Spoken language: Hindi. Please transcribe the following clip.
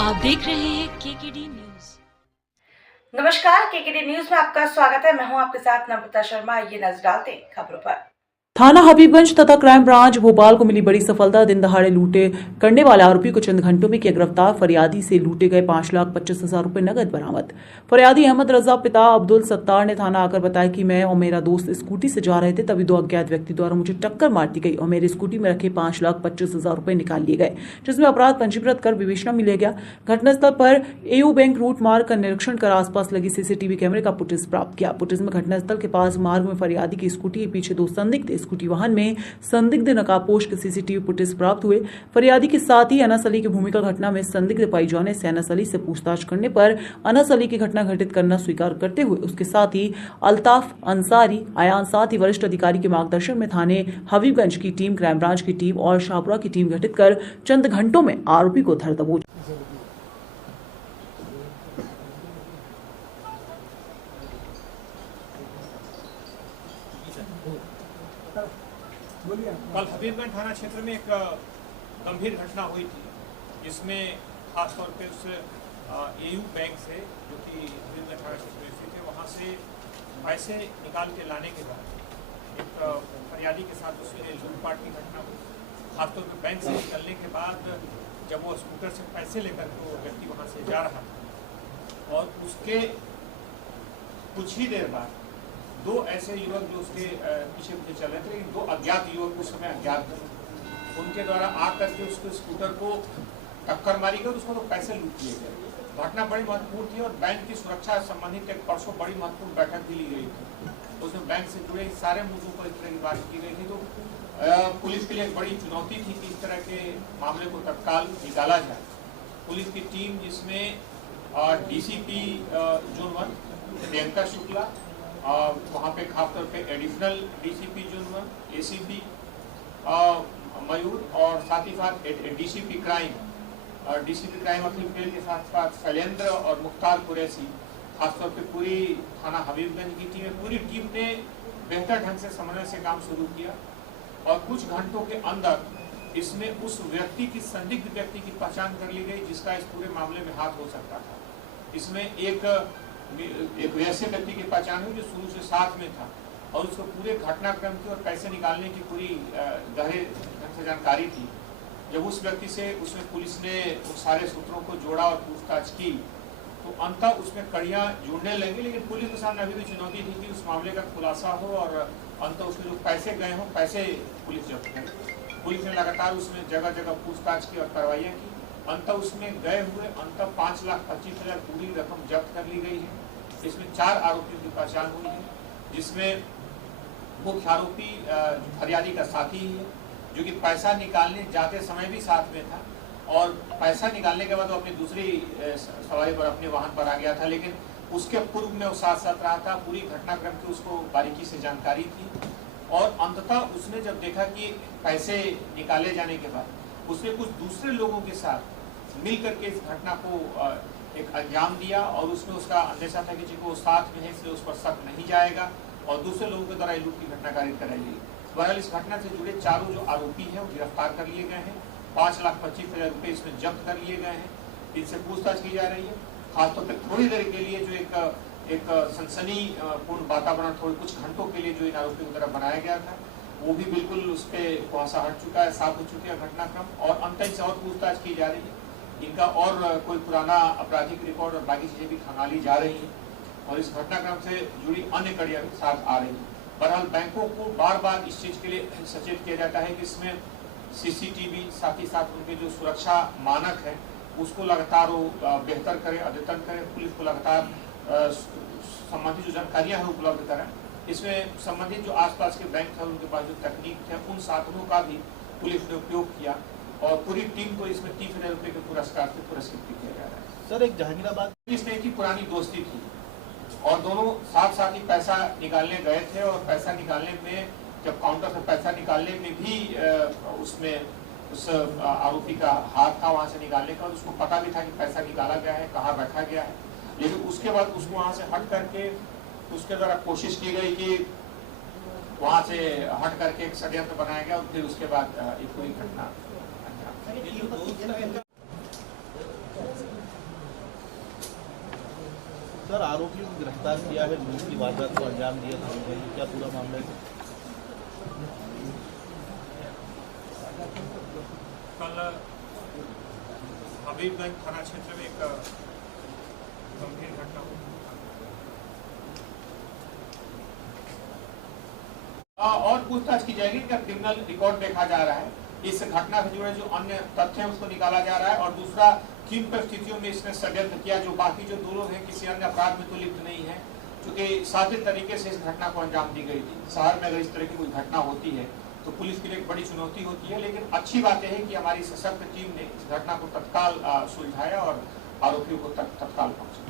आप देख रहे हैं केकेडी न्यूज। नमस्कार, केकेडी न्यूज में आपका स्वागत है। मैं हूं आपके साथ नम्रता शर्मा। ये नजर डालते हैं खबरों पर। थाना हबीबगंज तथा क्राइम ब्रांच भोपाल को मिली बड़ी सफलता। दिन दहाड़े लूटे करने वाले आरोपी को चंद घंटों में किया गिरफ्तार। फरियादी से लूटे गए 5,25,000 रुपए नगद बरामद। फरियादी अहमद रजा पिता अब्दुल सत्तार ने थाना आकर बताया कि मैं और मेरा दोस्त स्कूटी से जा रहे थे, तभी दो अज्ञात व्यक्ति द्वारा मुझे टक्कर मार दी गई और मेरी स्कूटी में रखे 5,25,000 रुपए निकाल लिए गए, जिसमें अपराध पंजीकृत कर विवेचना में लिया गया। घटनास्थल पर एयू बैंक रूट मार्ग का निरीक्षण कर आसपास लगी सीसीटीवी कैमरे का फुटेज प्राप्त किया। फुटेज में घटनास्थल के पास मार्ग में फरियादी की स्कूटी के पीछे दो संदिग्ध स्कूटी वाहन में संदिग्ध नकाबपोश के सीसीटीवी फुटेज प्राप्त हुए। फरियादी के साथ ही अनस अली की भूमिका घटना में संदिग्ध पाई जाने से अनस अली से पूछताछ करने पर अनस अली की घटना घटित करना स्वीकार करते हुए उसके साथ ही अल्ताफ अंसारी, अयान साथ ही वरिष्ठ अधिकारी के मार्गदर्शन में थाने हबीबगंज की टीम, क्राइम ब्रांच की टीम और शाहपुरा की टीम गठित कर चंद घंटों में आरोपी को धर दबोचा। कल हबीबगंज थाना क्षेत्र में एक गंभीर घटना हुई थी, जिसमें खासतौर पे उस एयू बैंक से, जो कि हबीबगंज थाना क्षेत्र में स्थित है, वहाँ से पैसे निकाल के लाने के बाद एक फरियादी के साथ उसमें लूटपाट की घटना हुई। खासतौर पे बैंक से निकलने के बाद जब वो स्कूटर से पैसे लेकर वो व्यक्ति वहाँ से जा रहा था और उसके कुछ ही देर बाद दो ऐसे युवक जो उसके पीछे पीछे चल रहे थे, लेकिन दो अज्ञात युवक उस समय अज्ञात थे, उनके द्वारा आकर के उसके स्कूटर को टक्कर मारी गई, उसको तो पैसे लूट लिए गए। घटना बड़ी महत्वपूर्ण थी और बैंक की सुरक्षा संबंधित एक परसों बड़ी महत्वपूर्ण बैठक भी ली गई थी। उसमें बैंक से जुड़े सारे मुद्दों पर इस तरह की बात की गई थी। तो पुलिस के लिए एक बड़ी चुनौती थी कि इस तरह के मामले को तत्काल निकाला जाए। पुलिस की टीम, जिसमें डीसीपी जोन 1 प्रियंका शुक्ला, वहाँ पे खासतौर पे एडिशनल डीसीपी जोन 1 एसीपी मयूर और साथ ही साथ डीसीपी क्राइम अखिल पटेल के साथ साथ शैलेंद्र और मुख्तार कुरैशी, खासतौर पे पूरी थाना हबीबगंज की टीम, पूरी टीम ने बेहतर ढंग से समन्वय से काम शुरू किया और कुछ घंटों के अंदर इसमें उस व्यक्ति की, संदिग्ध व्यक्ति की पहचान कर ली गई जिसका इस पूरे मामले में हाथ हो सकता था। इसमें एक वैसे व्यक्ति की पहचान हुई जो शुरू से साथ में था और उसको पूरे घटनाक्रम की और पैसे निकालने की पूरी गहरे ढंग से जानकारी थी। जब उस व्यक्ति से उसमें पुलिस ने उन सारे सूत्रों को जोड़ा और पूछताछ की तो अंततः उसमें कड़ियां जुड़ने लगी, लेकिन पुलिस के सामने अभी भी चुनौती थी कि उस मामले का खुलासा हो और अंततः उसके जो पैसे गए हों, पैसे पुलिस जब्त करे। पुलिस ने लगातार उसमें जगह जगह पूछताछ की और कार्रवाइयाँ की। अंततः उसमें गए हुए 5,25,000 पूरी रकम जब्त कर ली गई है। इसमें 4 आरोपियों की पहचान हुई है, जिसमें मुख्य आरोपी फरियादी का साथी ही है, जो कि पैसा निकालने जाते समय भी साथ में था और पैसा निकालने के बाद वो अपनी दूसरी सवारी पर अपने वाहन पर आ गया था, लेकिन उसके पूर्व में वो साथ साथ रहा था। पूरी घटनाक्रम की उसको बारीकी से जानकारी थी और अंततः उसने जब देखा कि पैसे निकाले जाने के बाद उसने कुछ दूसरे लोगों के साथ मिल करके इस घटना को एक अंजाम दिया और उसमें उसका अंदेशा था कि जिनको साथ में है इसलिए उस पर शक नहीं जाएगा और दूसरे लोगों के द्वारा लूट की घटना कारित कराई गई। बहरहाल इस घटना से जुड़े चारों जो आरोपी हैं वो गिरफ्तार कर लिए गए हैं। 5,25,000 रुपये इसमें जब्त कर लिए गए हैं। इनसे पूछताछ की जा रही है। खासतौर पर थोड़ी देर के लिए जो एक सनसनीपूर्ण वातावरण थोड़े कुछ घंटों के लिए जो इन आरोपियों की तरफ बनाया गया था, वो भी बिल्कुल उस पर कुहासा हट चुका है, साफ हो चुके हैं घटनाक्रम और अंततः से और पूछताछ की जा रही है। इनका और कोई पुराना आपराधिक रिकॉर्ड और बाकी चीजें भी खंगाली जा रही हैं और इस घटनाक्रम से जुड़ी अन्य कड़ियां भी साथ आ रही हैं। बहरहाल बैंकों को बार बार इस चीज के लिए सचेत किया जाता है कि इसमें सीसीटीवी, साथ ही साथ उनके जो सुरक्षा मानक है उसको लगातार वो बेहतर करें, अद्यतन करें। पुलिस को लगातार संबंधित जो जानकारियां हैं उपलब्ध करें। इसमें संबंधित जो आसपास के बैंक है उनके पास जो तकनीक है उन साधनों का भी पुलिस ने उपयोग किया और पूरी टीम को इसमें 30,000 रुपये के पुरस्कार से पुरस्कृत किया जा रहा है। सर, एक जहांगीराबाद इस तरह की पुरानी दोस्ती थी और दोनों साथ साथ ही पैसा निकालने गए थे और पैसा निकालने में जब काउंटर से पैसा निकालने में भी उसमें उस आरोपी का हाथ था वहां से निकालने का और उसको पता भी था कि पैसा निकाला गया है, कहाँ रखा गया है, लेकिन उसके बाद उसको वहां से हट करके उसके द्वारा कोशिश की गई कि वहां से हट करके एक षड्यंत्र बनाया गया और फिर उसके बाद एक पूरी घटना सर, आरोपियों को गिरफ्तार किया है, लूट की वारदात को अंजाम दिया था, क्या पूरा मामला है? कल हबीबगंज थाना क्षेत्र में एक गंभीर घटना हुई और पूछताछ की जाएगी। इनका क्रिमिनल रिकॉर्ड देखा जा रहा है, इस घटना से जुड़े जो अन्य तथ्य हैं उसको निकाला जा रहा है, और दूसरा किन परिस्थितियों में इसने षड्यंत्र किया, जो बाकी जो दो लोग हैं किसी अन्य अपराध में तो लिप्त नहीं है, क्योंकि साजिश तरीके से इस घटना को अंजाम दी गई थी। शहर में अगर इस तरह की कोई घटना होती है तो पुलिस के लिए एक बड़ी चुनौती होती है, लेकिन अच्छी बात यह है कि हमारी सशक्त टीम ने इस घटना को तत्काल सुलझाया और आरोपियों को तत्काल पहुंचा।